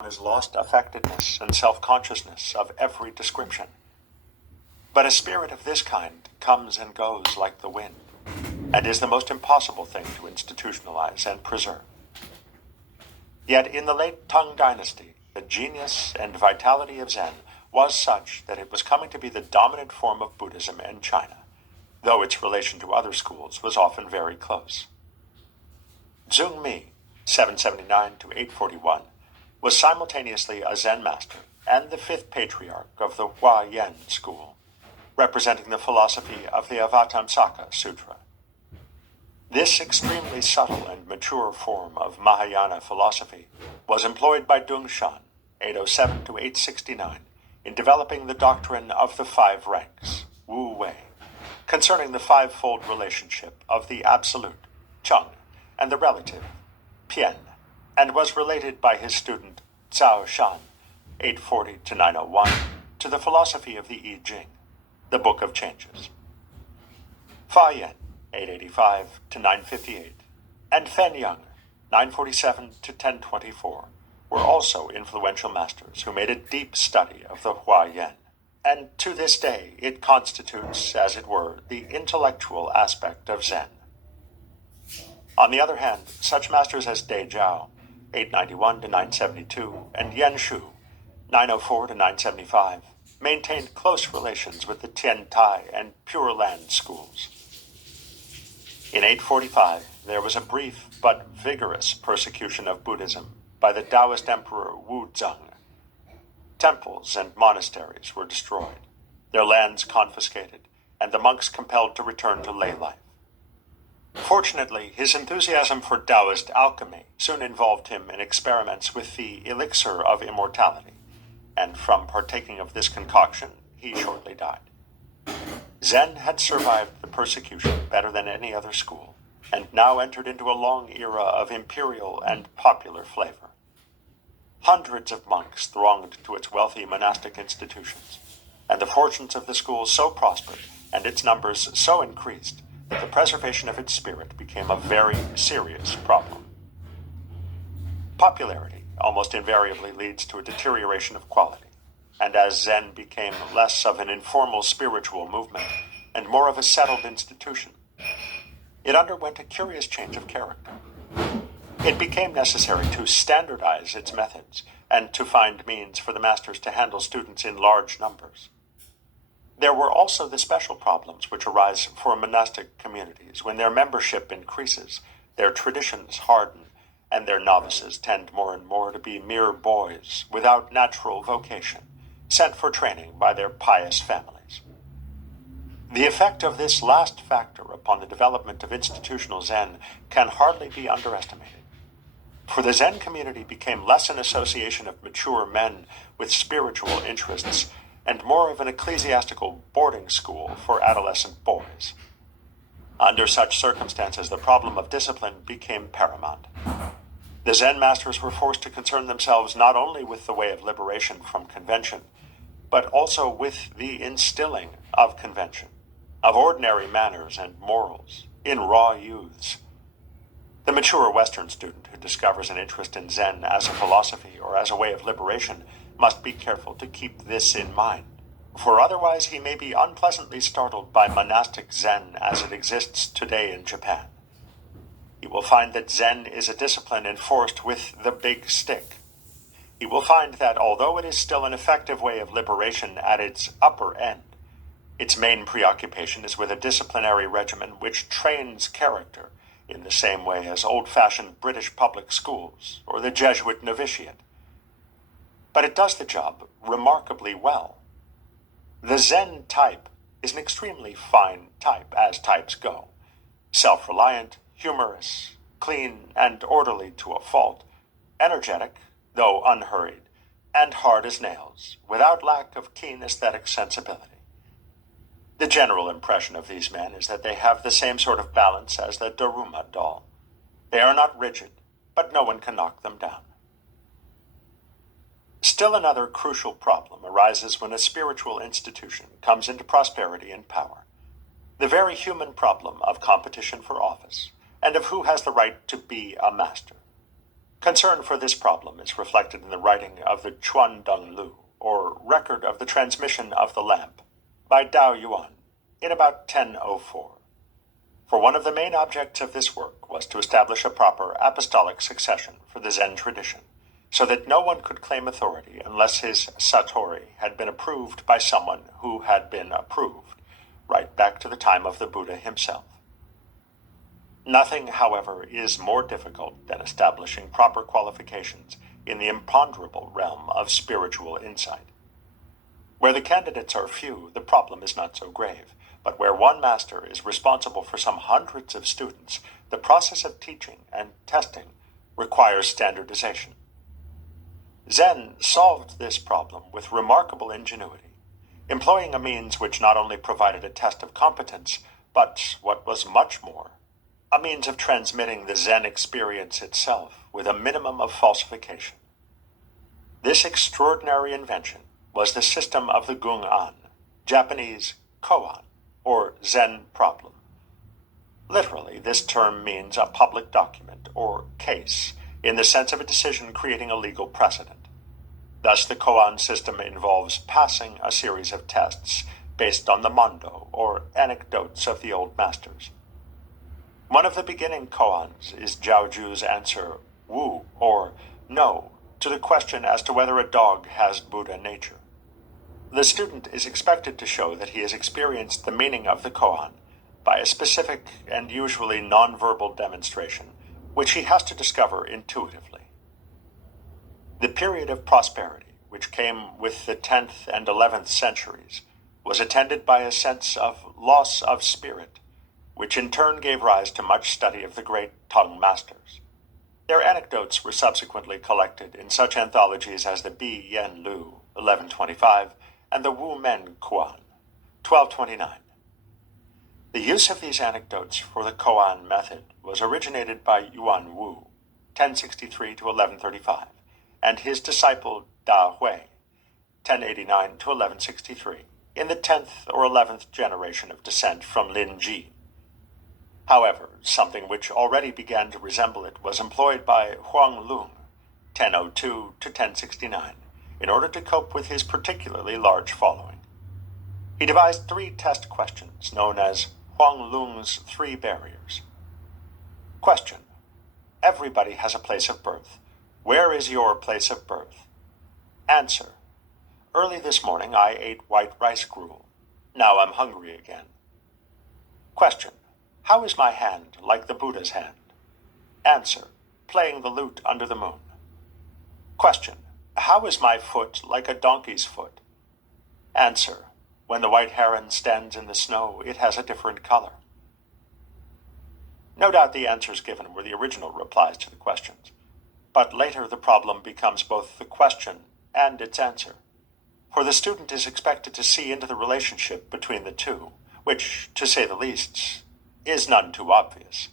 has lost affectedness and self-consciousness of every description. But a spirit of this kind comes and goes like the wind, and is the most impossible thing to institutionalize and preserve. Yet in the late Tang Dynasty, the genius and vitality of Zen was such that it was coming to be the dominant form of Buddhism in China, though its relation to other schools was often very close. Zheng Mi, 779 to 841, was simultaneously a Zen master and the fifth patriarch of the Huayan school, representing the philosophy of the Avatamsaka Sutra. This extremely subtle and mature form of Mahayana philosophy was employed by Dongshan, 807 to 869, in developing the doctrine of the five ranks, Wu Wei, concerning the fivefold relationship of the absolute, Cheng, and the relative, Pian, and was related by his student Cao Shan, 840 to 901, to the philosophy of the I Ching, the Book of Changes. Fa Yin, 885 to 958, and Fen Yang, 947 to 1024, were also influential masters who made a deep study of the Huayan, and to this day it constitutes, as it were, the intellectual aspect of Zen. On the other hand, such masters as Dai Jiao, 891 to 972, and Yan Shu, 904 to 975, maintained close relations with the Tian Tai and Pure Land schools. In 845, there was a brief but vigorous persecution of Buddhism by the Taoist Emperor Wu Zeng. Temples and monasteries were destroyed, their lands confiscated, and the monks compelled to return to lay life. Fortunately, his enthusiasm for Taoist alchemy soon involved him in experiments with the elixir of immortality, and from partaking of this concoction, he shortly died. Zen had survived the persecution better than any other school, and now entered into a long era of imperial and popular flavor. Hundreds of monks thronged to its wealthy monastic institutions, and the fortunes of the school so prospered, and its numbers so increased, that the preservation of its spirit became a very serious problem. Popularity almost invariably leads to a deterioration of quality, and as Zen became less of an informal spiritual movement and more of a settled institution, it underwent a curious change of character. It became necessary to standardize its methods and to find means for the masters to handle students in large numbers. There were also the special problems which arise for monastic communities when their membership increases, their traditions harden, and their novices tend more and more to be mere boys without natural vocation, sent for training by their pious families. The effect of this last factor upon the development of institutional Zen can hardly be underestimated. For the Zen community became less an association of mature men with spiritual interests and more of an ecclesiastical boarding school for adolescent boys. Under such circumstances, the problem of discipline became paramount. The Zen masters were forced to concern themselves not only with the way of liberation from convention, but also with the instilling of convention, of ordinary manners and morals, in raw youths. The mature Western student who discovers an interest in Zen as a philosophy or as a way of liberation must be careful to keep this in mind, for otherwise he may be unpleasantly startled by monastic Zen as it exists today in Japan. He will find that Zen is a discipline enforced with the big stick. He will find that although it is still an effective way of liberation at its upper end, its main preoccupation is with a disciplinary regimen which trains character in the same way as old-fashioned British public schools or the Jesuit novitiate. But it does the job remarkably well. The Zen type is an extremely fine type, as types go. Self-reliant, humorous, clean and orderly to a fault, energetic, though unhurried, and hard as nails, without lack of keen aesthetic sensibility. The general impression of these men is that they have the same sort of balance as the Daruma doll. They are not rigid, but no one can knock them down. Still another crucial problem arises when a spiritual institution comes into prosperity and power. The very human problem of competition for office, and of who has the right to be a master. Concern for this problem is reflected in the writing of the Chuan Deng Lu, or Record of the Transmission of the Lamp, by Dao Yuan, in about 1004. For one of the main objects of this work was to establish a proper apostolic succession for the Zen tradition, so that no one could claim authority unless his satori had been approved by someone who had been approved, right back to the time of the Buddha himself. Nothing, however, is more difficult than establishing proper qualifications in the imponderable realm of spiritual insight. Where the candidates are few, the problem is not so grave, but where one master is responsible for some hundreds of students, the process of teaching and testing requires standardization. Zen solved this problem with remarkable ingenuity, employing a means which not only provided a test of competence, but, what was much more, a means of transmitting the Zen experience itself with a minimum of falsification. This extraordinary invention was the system of the Gung-an, Japanese koan, or Zen problem. Literally, this term means a public document, or case, in the sense of a decision creating a legal precedent. Thus, the koan system involves passing a series of tests based on the mondo, or anecdotes of the old masters. One of the beginning koans is Zhaoju's answer, wu, or no, to the question as to whether a dog has Buddha nature. The student is expected to show that he has experienced the meaning of the koan by a specific and usually nonverbal demonstration, which he has to discover intuitively. The period of prosperity, which came with the 10th and 11th centuries, was attended by a sense of loss of spirit, which in turn gave rise to much study of the great tongue masters. Their anecdotes were subsequently collected in such anthologies as the Bi Yen Lu, 1125, and the Wu Men Kuan, 1229. The use of these anecdotes for the koan method was originated by Yuan Wu, 1063 to 1135, and his disciple Da Hui, 1089 to 1163, in the 10th or 11th generation of descent from Lin Ji. However, something which already began to resemble it was employed by Huang Lung, 1002 to 1069, in order to cope with his particularly large following. He devised 3 test questions known as Huang Lung's 3 barriers. Question: everybody has a place of birth. Where is your place of birth? Answer: early this morning I ate white rice gruel. Now I'm hungry again. Question: how is my hand like the Buddha's hand? Answer: playing the lute under the moon. Question: how is my foot like a donkey's foot? Answer: when the white heron stands in the snow, it has a different color. No doubt the answers given were the original replies to the questions, but later the problem becomes both the question and its answer, for the student is expected to see into the relationship between the two, which, to say the least, is none too obvious.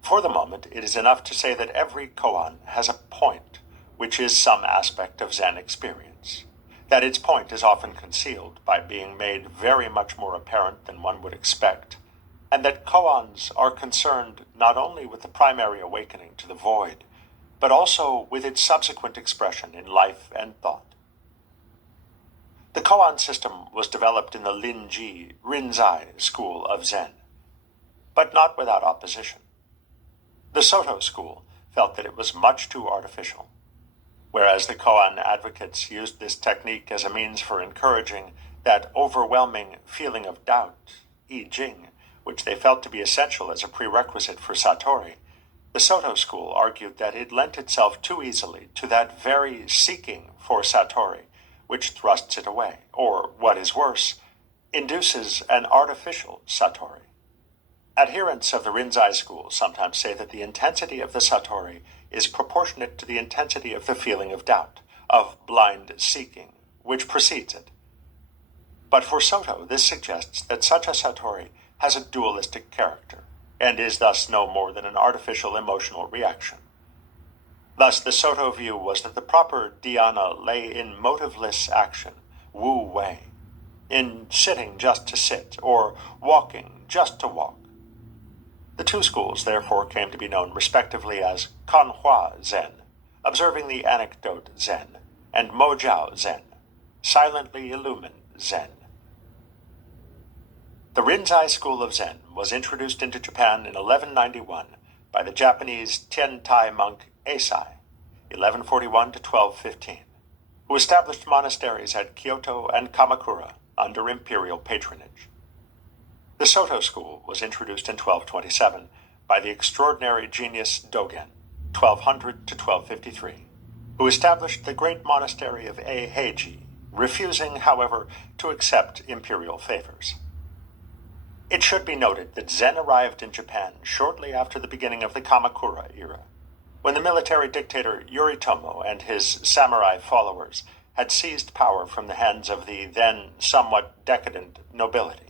For the moment, it is enough to say that every koan has a point, which is some aspect of Zen experience, that its point is often concealed by being made very much more apparent than one would expect, and that koans are concerned not only with the primary awakening to the void, but also with its subsequent expression in life and thought. The koan system was developed in the Lin-ji, Rinzai school of Zen, but not without opposition. The Soto school felt that it was much too artificial, whereas the koan advocates used this technique as a means for encouraging that overwhelming feeling of doubt, I Ching, which they felt to be essential as a prerequisite for satori. The Soto school argued that it lent itself too easily to that very seeking for satori, which thrusts it away, or, what is worse, induces an artificial satori. Adherents of the Rinzai school sometimes say that the intensity of the satori is proportionate to the intensity of the feeling of doubt, of blind seeking, which precedes it. But for Soto, this suggests that such a satori has a dualistic character, and is thus no more than an artificial emotional reaction. Thus, the Soto view was that the proper dhyana lay in motiveless action, wu wei, in sitting just to sit, or walking just to walk. The two schools therefore came to be known respectively as Kanhua Zen, observing the anecdote Zen, and Mojiao Zen, silently illumined Zen. The Rinzai school of Zen was introduced into Japan in 1191 by the Japanese Tiantai monk Eisai, 1141 to 1215, who established monasteries at Kyoto and Kamakura under imperial patronage. The Soto school was introduced in 1227 by the extraordinary genius Dogen, 1200 to 1253, who established the great monastery of Eiheiji, refusing, however, to accept imperial favors. It should be noted that Zen arrived in Japan shortly after the beginning of the Kamakura era, when the military dictator Yoritomo and his samurai followers had seized power from the hands of the then somewhat decadent nobility.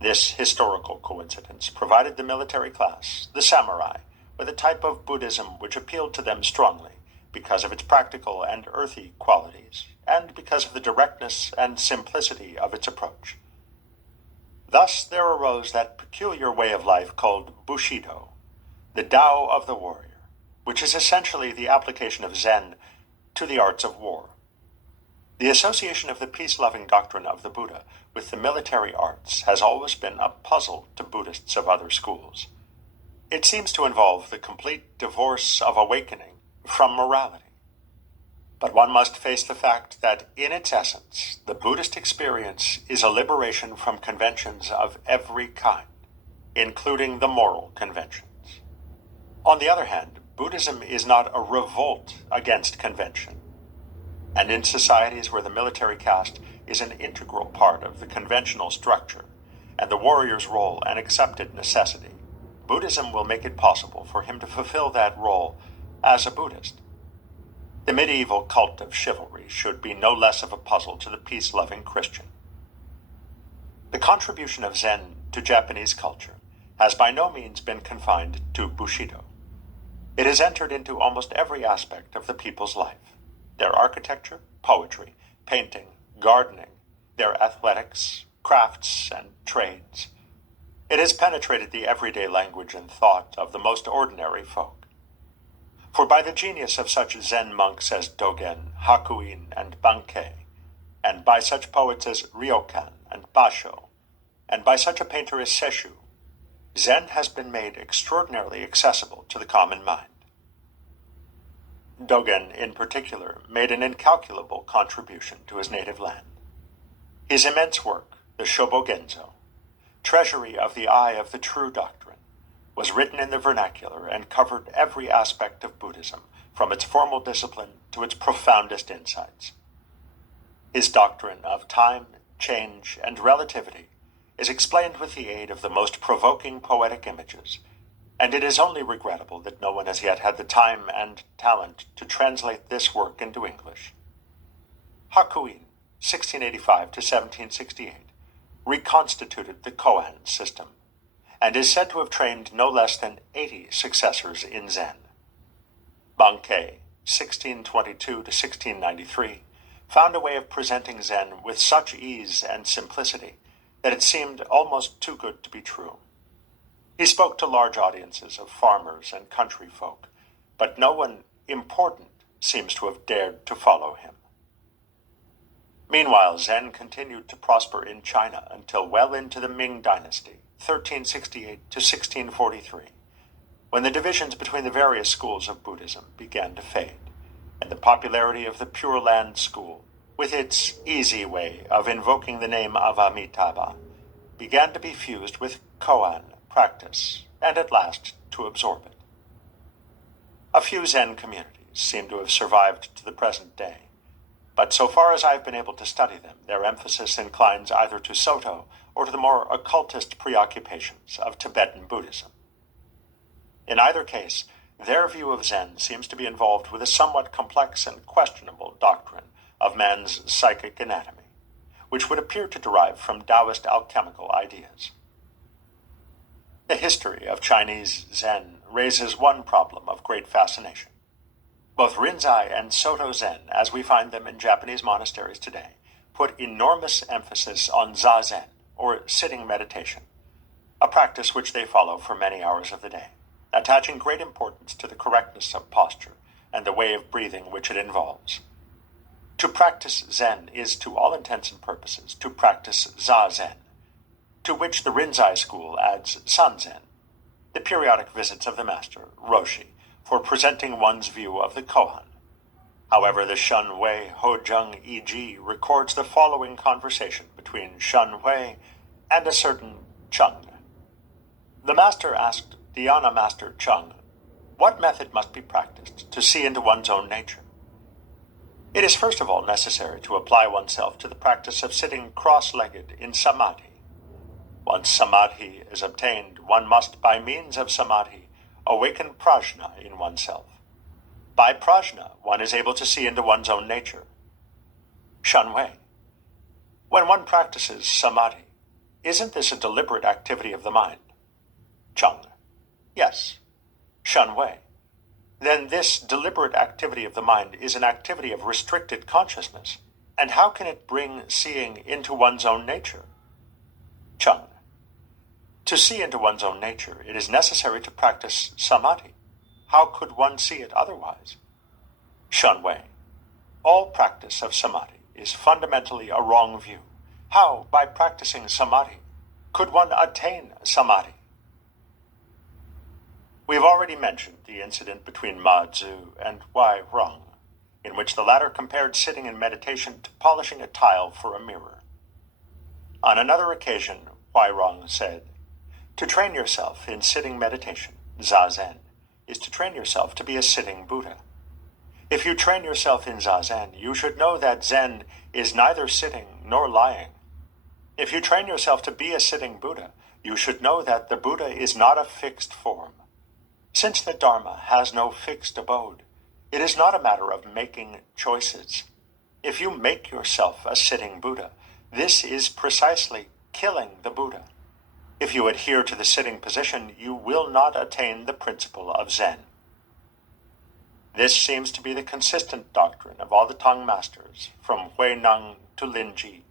This historical coincidence provided the military class, the samurai, with a type of Buddhism which appealed to them strongly because of its practical and earthy qualities, and because of the directness and simplicity of its approach. Thus there arose that peculiar way of life called Bushido, the Tao of the warrior, which is essentially the application of Zen to the arts of war. The association of the peace-loving doctrine of the Buddha with the military arts has always been a puzzle to Buddhists of other schools. It seems to involve the complete divorce of awakening from morality. But one must face the fact that, in its essence, the Buddhist experience is a liberation from conventions of every kind, including the moral conventions. On the other hand, Buddhism is not a revolt against convention. And in societies where the military caste is an integral part of the conventional structure, and the warrior's role an accepted necessity, Buddhism will make it possible for him to fulfill that role as a Buddhist. The medieval cult of chivalry should be no less of a puzzle to the peace-loving Christian. The contribution of Zen to Japanese culture has by no means been confined to Bushido. It has entered into almost every aspect of the people's life: their architecture, poetry, painting, gardening, their athletics, crafts, and trades. It has penetrated the everyday language and thought of the most ordinary folk. For by the genius of such Zen monks as Dogen, Hakuin, and Bankei, and by such poets as Ryokan and Basho, and by such a painter as Sesshu, Zen has been made extraordinarily accessible to the common mind. Dogen, in particular, made an incalculable contribution to his native land. His immense work, the Shobogenzo, Treasury of the Eye of the True Doctrine, was written in the vernacular and covered every aspect of Buddhism, from its formal discipline to its profoundest insights. His doctrine of time, change, and relativity is explained with the aid of the most provoking poetic images, and it is only regrettable that no one has yet had the time and talent to translate this work into English. Hakuin, 1685 to 1768, reconstituted the koan system, and is said to have trained no less than 80 successors in Zen. Bankei, 1622 to 1693, found a way of presenting Zen with such ease and simplicity that it seemed almost too good to be true. He spoke to large audiences of farmers and country folk, but no one important seems to have dared to follow him. Meanwhile, Zen continued to prosper in China until well into the Ming Dynasty, 1368 to 1643, when the divisions between the various schools of Buddhism began to fade, and the popularity of the Pure Land school, with its easy way of invoking the name of Amitabha, began to be fused with koan practice, and at last to absorb it. A few Zen communities seem to have survived to the present day, but so far as I have been able to study them, their emphasis inclines either to Soto or to the more occultist preoccupations of Tibetan Buddhism. In either case, their view of Zen seems to be involved with a somewhat complex and questionable doctrine of man's psychic anatomy, which would appear to derive from Taoist alchemical ideas. The history of Chinese Zen raises one problem of great fascination. Both Rinzai and Soto Zen, as we find them in Japanese monasteries today, put enormous emphasis on zazen, or sitting meditation. a practice which they follow for many hours of the day, attaching great importance to the correctness of posture and the way of breathing which it involves. To practice Zen is, to all intents and purposes, to practice Zazen, to which the Rinzai school adds Sanzen, the periodic visits of the master, Roshi, for presenting one's view of the koan. However, the Shun Wei Hojung E.G. records the following conversation between Shun Wei and a certain Chung. The master asked Dhyana Master Chung, what method must be practiced to see into one's own nature? It is first of all necessary to apply oneself to the practice of sitting cross-legged in samadhi. Once samadhi is obtained, one must, by means of samadhi, awaken prajna in oneself. By prajna, one is able to see into one's own nature. Shun Wei. When one practices samadhi, isn't this a deliberate activity of the mind? Chung. Yes. Shun Wei. Then this deliberate activity of the mind is an activity of restricted consciousness, and how can it bring seeing into one's own nature? Chung. To see into one's own nature, it is necessary to practice samadhi. How could one see it otherwise? Shun Wei. All practice of samadhi is fundamentally a wrong view. How, by practicing samadhi, could one attain samadhi? We have already mentioned the incident between Ma Zu and Wai Rong, in which the latter compared sitting in meditation to polishing a tile for a mirror. On another occasion, Wai Rong said, to train yourself in sitting meditation, Zazen, is to train yourself to be a sitting Buddha. If you train yourself in Zazen, you should know that Zen is neither sitting nor lying. If you train yourself to be a sitting Buddha, you should know that the Buddha is not a fixed form. Since the Dharma has no fixed abode, it is not a matter of making choices. If you make yourself a sitting Buddha, this is precisely killing the Buddha. If you adhere to the sitting position, you will not attain the principle of Zen. This seems to be the consistent doctrine of all the Tang masters, from Huineng to Linji.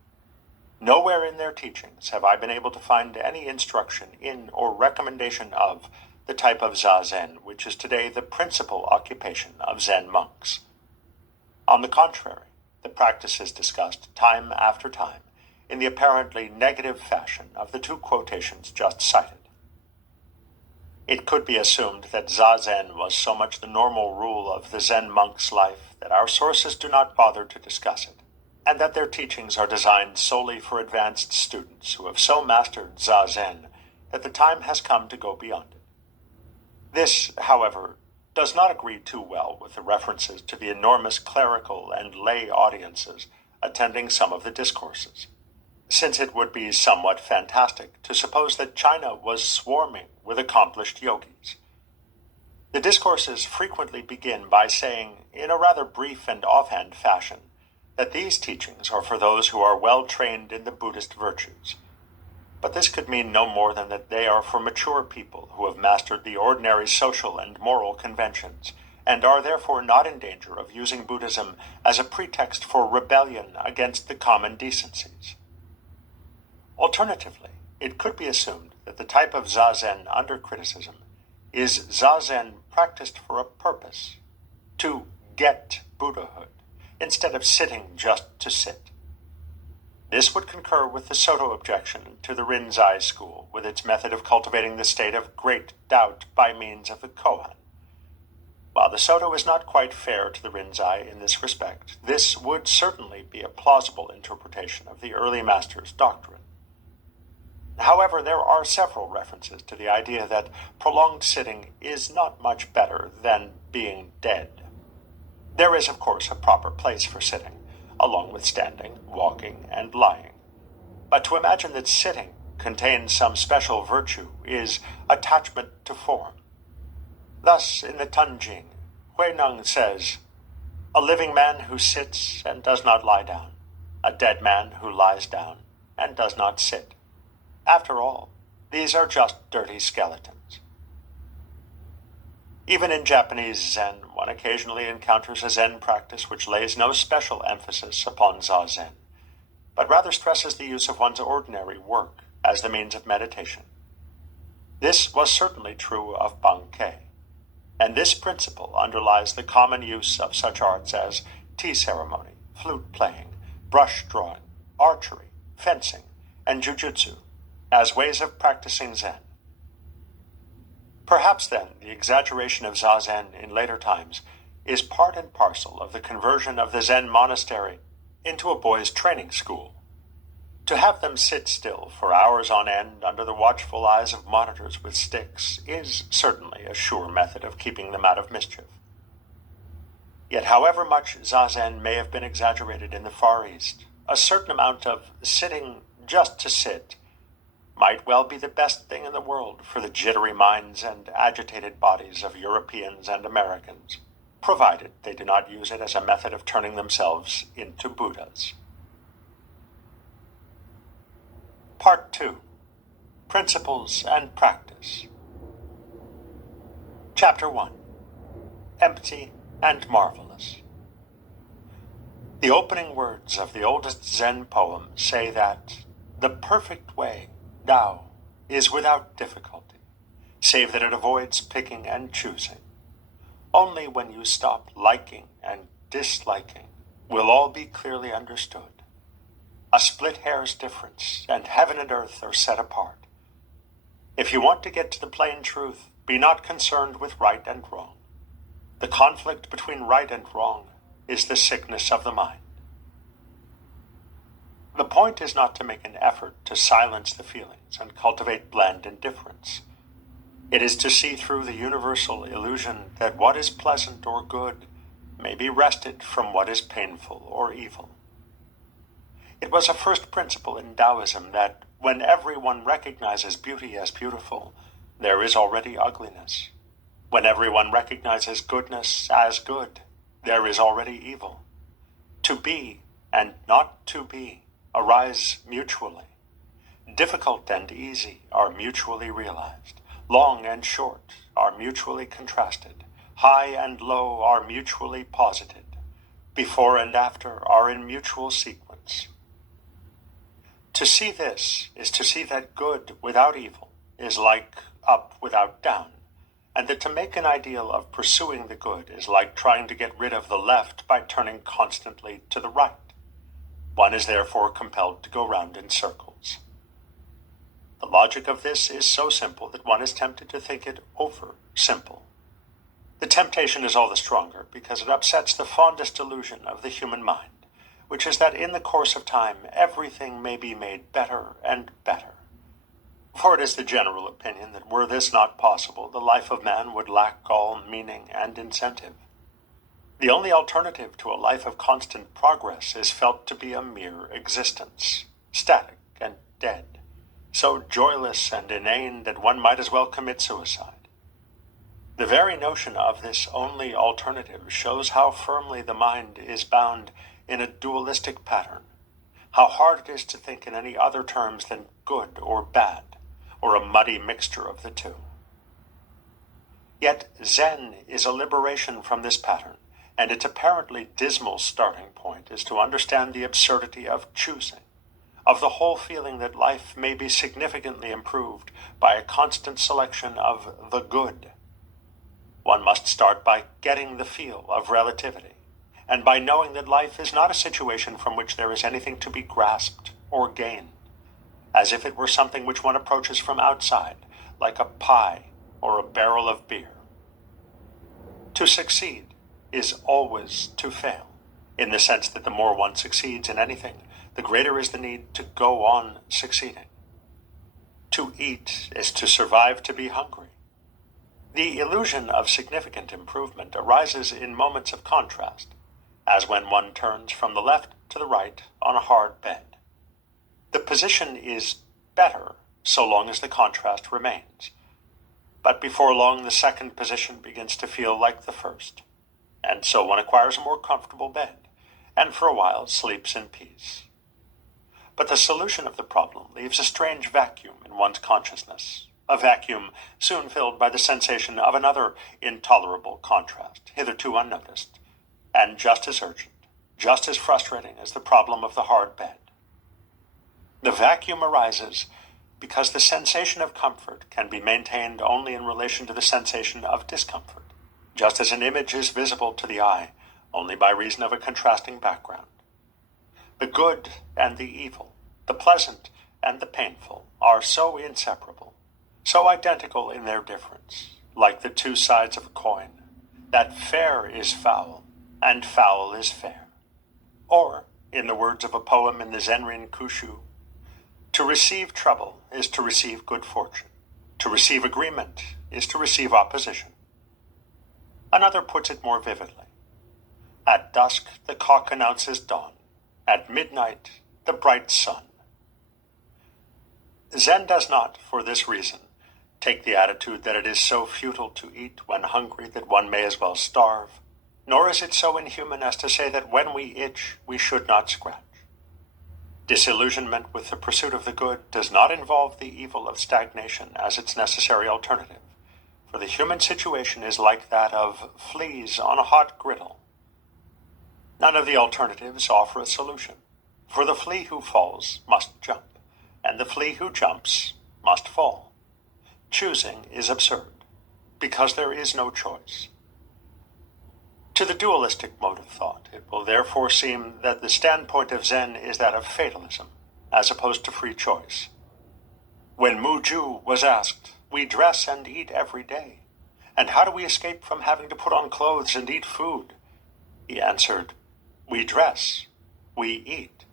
Nowhere in their teachings have I been able to find any instruction in or recommendation of the type of Zazen which is today the principal occupation of Zen monks. On the contrary, the practice is discussed time after time in the apparently negative fashion of the two quotations just cited. It could be assumed that Zazen was so much the normal rule of the Zen monk's life that our sources do not bother to discuss it, and that their teachings are designed solely for advanced students who have so mastered Zazen that the time has come to go beyond it. This, however, does not agree too well with the references to the enormous clerical and lay audiences attending some of the discourses, since it would be somewhat fantastic to suppose that China was swarming with accomplished yogis. The discourses frequently begin by saying, in a rather brief and offhand fashion, that these teachings are for those who are well trained in the Buddhist virtues. But this could mean no more than that they are for mature people who have mastered the ordinary social and moral conventions, and are therefore not in danger of using Buddhism as a pretext for rebellion against the common decencies. Alternatively, it could be assumed that the type of Zazen under criticism is Zazen practiced for a purpose, to get Buddhahood, instead of sitting just to sit. This would concur with the Soto objection to the Rinzai school, with its method of cultivating the state of great doubt by means of the koan. While the Soto is not quite fair to the Rinzai in this respect, this would certainly be a plausible interpretation of the early master's doctrine. However, there are several references to the idea that prolonged sitting is not much better than being dead. There is, of course, a proper place for sitting, along with standing, walking, and lying. But to imagine that sitting contains some special virtue is attachment to form. Thus, in the Tanjing, Huineng says, a living man who sits and does not lie down, a dead man who lies down and does not sit. After all, these are just dirty skeletons. Even in Japanese Zen, one occasionally encounters a Zen practice which lays no special emphasis upon Zazen, but rather stresses the use of one's ordinary work as the means of meditation. This was certainly true of Bankei, and this principle underlies the common use of such arts as tea ceremony, flute playing, brush drawing, archery, fencing, and jujutsu as ways of practicing Zen. Perhaps then the exaggeration of Zazen in later times is part and parcel of the conversion of the Zen monastery into a boys' training school. To have them sit still for hours on end under the watchful eyes of monitors with sticks is certainly a sure method of keeping them out of mischief. Yet however much Zazen may have been exaggerated in the Far East, a certain amount of sitting just to sit might well be the best thing in the world for the jittery minds and agitated bodies of Europeans and Americans, provided they do not use it as a method of turning themselves into Buddhas. Part 2. Principles and Practice. Chapter 1. Empty and Marvelous. The opening words of the oldest Zen poem say that the perfect way, Tao, is without difficulty, save that it avoids picking and choosing. Only when you stop liking and disliking will all be clearly understood. A split hair's difference, and heaven and earth are set apart. If you want to get to the plain truth, be not concerned with right and wrong. The conflict between right and wrong is the sickness of the mind. The point is not to make an effort to silence the feelings and cultivate bland indifference. It is to see through the universal illusion that what is pleasant or good may be wrested from what is painful or evil. It was a first principle in Taoism that when everyone recognizes beauty as beautiful, there is already ugliness. When everyone recognizes goodness as good, there is already evil. To be and not to be arise mutually. Difficult and easy are mutually realized. Long and short are mutually contrasted. High and low are mutually posited. Before and after are in mutual sequence. To see this is to see that good without evil is like up without down, and that to make an ideal of pursuing the good is like trying to get rid of the left by turning constantly to the right. One is therefore compelled to go round in circles. The logic of this is so simple that one is tempted to think it over simple. The temptation is all the stronger because it upsets the fondest illusion of the human mind, which is that in the course of time everything may be made better and better. For it is the general opinion that were this not possible, the life of man would lack all meaning and incentive. The only alternative to a life of constant progress is felt to be a mere existence, static and dead, so joyless and inane that one might as well commit suicide. The very notion of this only alternative shows how firmly the mind is bound in a dualistic pattern, how hard it is to think in any other terms than good or bad, or a muddy mixture of the two. Yet Zen is a liberation from this pattern, and its apparently dismal starting point is to understand the absurdity of choosing, of the whole feeling that life may be significantly improved by a constant selection of the good. One must start by getting the feel of relativity, and by knowing that life is not a situation from which there is anything to be grasped or gained, as if it were something which one approaches from outside, like a pie or a barrel of beer. To succeed is always to fail, in the sense that the more one succeeds in anything, the greater is the need to go on succeeding. To eat is to survive to be hungry. The illusion of significant improvement arises in moments of contrast, as when one turns from the left to the right on a hard bed. The position is better so long as the contrast remains, but before long the second position begins to feel like the first, and so one acquires a more comfortable bed, and for a while sleeps in peace. But the solution of the problem leaves a strange vacuum in one's consciousness, a vacuum soon filled by the sensation of another intolerable contrast, hitherto unnoticed, and just as urgent, just as frustrating as the problem of the hard bed. The vacuum arises because the sensation of comfort can be maintained only in relation to the sensation of discomfort, just as an image is visible to the eye only by reason of a contrasting background. The good and the evil, the pleasant and the painful, are so inseparable, so identical in their difference, like the two sides of a coin, that fair is foul and foul is fair. Or, in the words of a poem in the Zenrin Kushu, to receive trouble is to receive good fortune. To receive agreement is to receive opposition. Another puts it more vividly. At dusk the cock announces dawn. At midnight the bright sun. Zen does not, for this reason, take the attitude that it is so futile to eat when hungry that one may as well starve, nor is it so inhuman as to say that when we itch we should not scratch. Disillusionment with the pursuit of the good does not involve the evil of stagnation as its necessary alternative, for the human situation is like that of fleas on a hot griddle. None of the alternatives offer a solution, for the flea who falls must jump, and the flea who jumps must fall. Choosing is absurd, because there is no choice. To the dualistic mode of thought, it will therefore seem that the standpoint of Zen is that of fatalism, as opposed to free choice. When Mu Ju was asked, "We dress and eat every day, and how do we escape from having to put on clothes and eat food?" he answered, "We dress, we eat."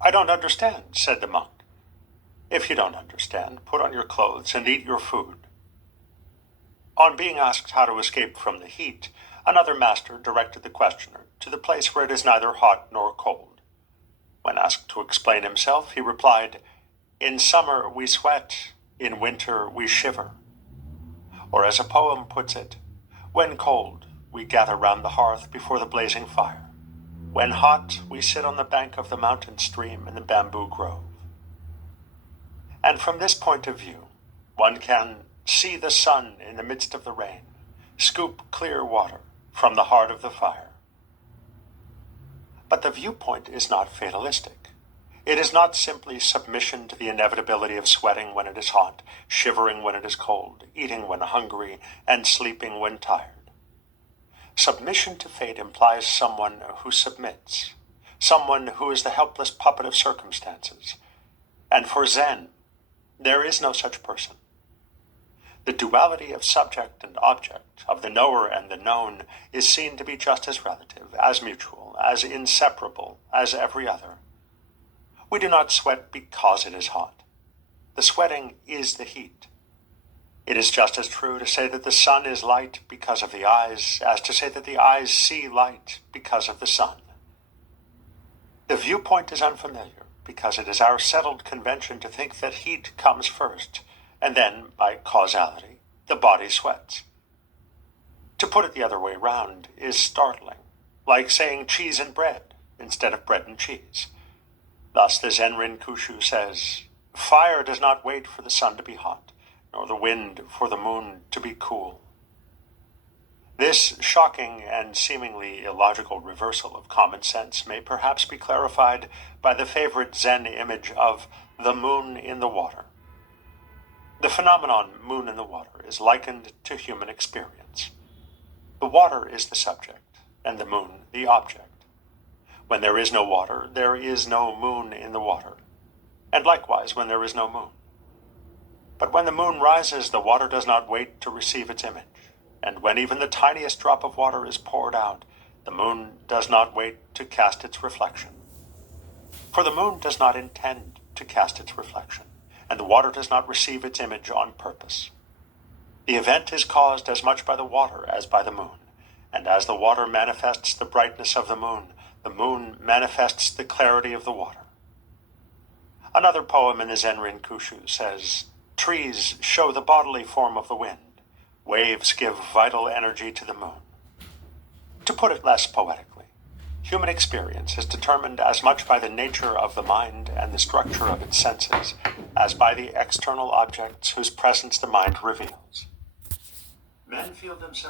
"I don't understand," said the monk. "If you don't understand, put on your clothes and eat your food." On being asked how to escape from the heat, another master directed the questioner to the place where it is neither hot nor cold. When asked to explain himself, he replied, "In summer we sweat, in winter we shiver." Or as a poem puts it, "When cold, we gather round the hearth before the blazing fire. When hot, we sit on the bank of the mountain stream in the bamboo grove." And from this point of view, one can see the sun in the midst of the rain, scoop clear water from the heart of the fire. But the viewpoint is not fatalistic. It is not simply submission to the inevitability of sweating when it is hot, shivering when it is cold, eating when hungry, and sleeping when tired. Submission to fate implies someone who submits, someone who is the helpless puppet of circumstances. And for Zen, there is no such person. The duality of subject and object, of the knower and the known, is seen to be just as relative, as mutual, as inseparable as every other. We do not sweat because it is hot. The sweating is the heat. It is just as true to say that the sun is light because of the eyes, as to say that the eyes see light because of the sun. The viewpoint is unfamiliar, because it is our settled convention to think that heat comes first, and then, by causality, the body sweats. To put it the other way round is startling, like saying cheese and bread instead of bread and cheese. Thus the Zenrin Kushu says, "Fire does not wait for the sun to be hot, nor the wind for the moon to be cool." This shocking and seemingly illogical reversal of common sense may perhaps be clarified by the favorite Zen image of the moon in the water. The phenomenon moon in the water is likened to human experience. The water is the subject, and the moon the object. When there is no water, there is no moon in the water, and likewise when there is no moon. But when the moon rises, the water does not wait to receive its image, and when even the tiniest drop of water is poured out, the moon does not wait to cast its reflection. For the moon does not intend to cast its reflection, and the water does not receive its image on purpose. The event is caused as much by the water as by the moon, and as the water manifests the brightness of the moon manifests the clarity of the water. Another poem in the Zenrin Kushu says, "Trees show the bodily form of the wind. Waves give vital energy to the moon." To put it less poetically, human experience is determined as much by the nature of the mind and the structure of its senses as by the external objects whose presence the mind reveals. Men feel themselves